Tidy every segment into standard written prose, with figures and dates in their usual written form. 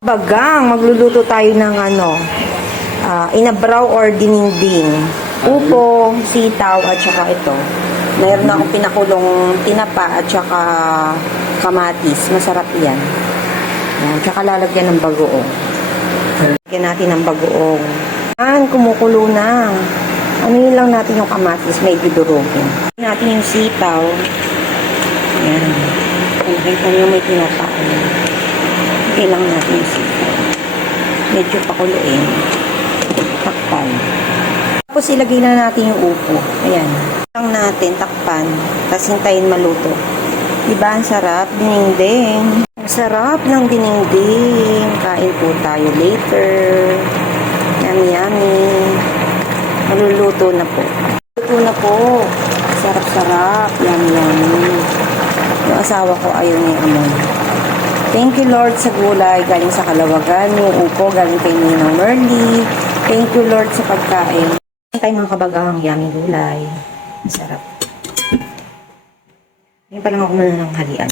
Bagang, magluluto tayo ng inabraw or dininding. Upo, sitaw, at saka ito. Mayroon na akong pinakulong tinapa at saka kamatis. Masarap yan. Yan. Tsaka lalagyan ng bagoong. Lalagyan natin ng bagoong. Yan, kumukulo na. Anuhin lang natin yung kamatis, medyo durugin. Natin yung sitaw. Yan. Kung nyo may tinapa. Lang natin yung sitaw. Medyo pakuluin. Takpan. Tapos ilagay na natin yung upo. Ayan. Lang natin, takpan. Tapos hintayin maluto. Diba? Ang sarap. Dininding. Ang sarap ng dininding. Kain po tayo later. Yummy, yummy. Maluluto na po. Luto na po. Sarap-sarap. Yummy, yummy. Yung asawa ko ayaw niya amoy. Thank you, Lord, sa gulay. Galing sa Kalawagan. Yung upo, galing kay Ninang Merly. Thank you, Lord, sa pagkain. Tayo mga kabagang yummy gulay. Masarap. Ngayon pa lang ako muna ng halian.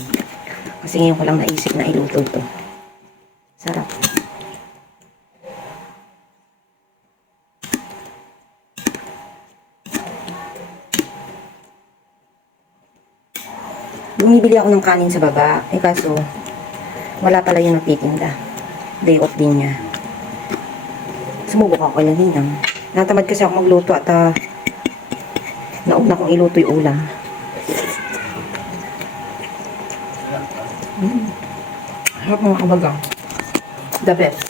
Kasi ngayon ko lang naisip na iluto ito. Sarap. Bumibili ako ng kanin sa baba. Kaso, wala pala yung nagtitinda. Day off din niya. Sumubok ako kay Ninang. Natamad kasi ako magluto at nauna kong iluto yung ulam. Sarap mga kabagang. The best.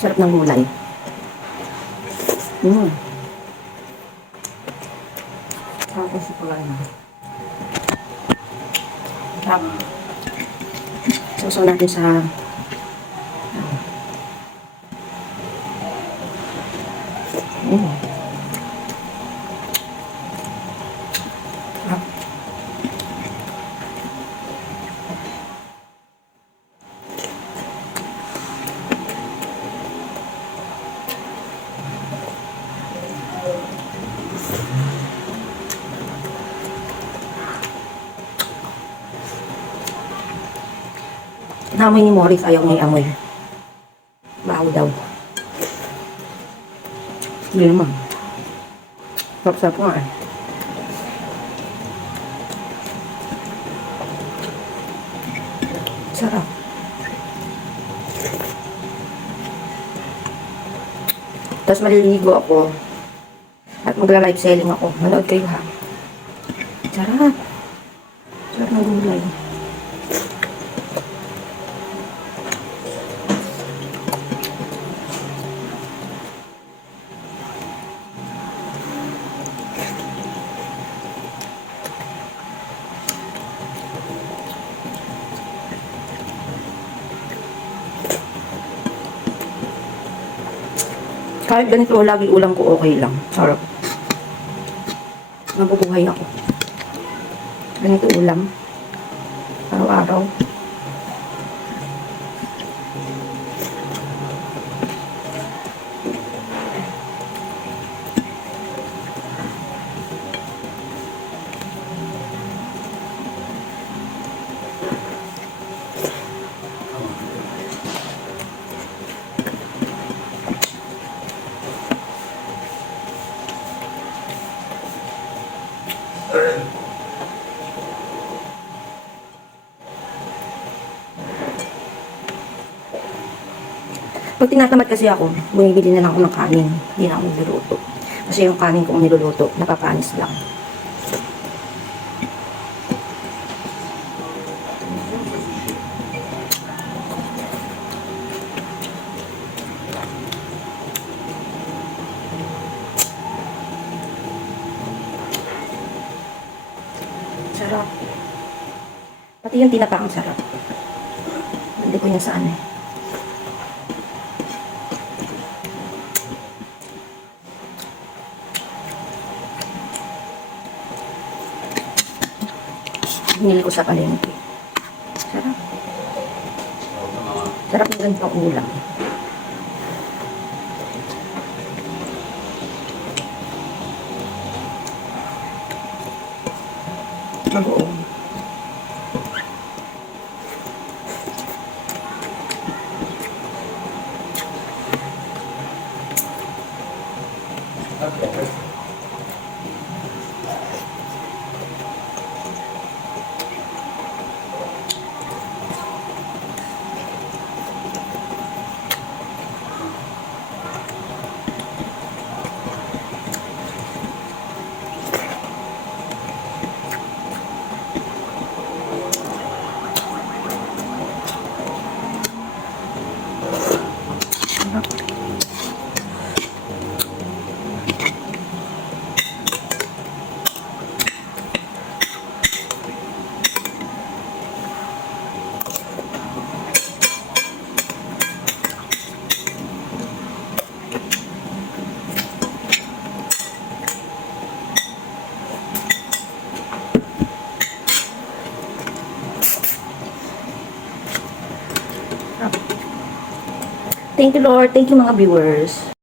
Sarap ng gulay. Tapos ito lang. Sarap. Sausaw natin sa namoy ni Morris, ayaw niya amoy. Baho daw. Hindi naman. Sarap-sarap nga eh. Sarap. Tapos maliligo ako. At magra-live selling ako. Manood kayo ha. Sarap. Sarap ng gulay. Kahit ganito lagi ulam ko, okay lang. Sarap. Nabubuhay ako. Ganito ulam. Araw-araw. Pag tinatamad kasi ako, bumibili na lang ako ng kanin. Hindi na ako niluluto. Kasi yung kanin kong niluluto, napapanis lang. Sarap. Pati yung tinapa ang sarap. Hindi ko yung saan eh. Binili ko sa palengke. Sarap. Sarap ng ganitong ulam. Bagoong. Thank you, Lord. Thank you, mga viewers.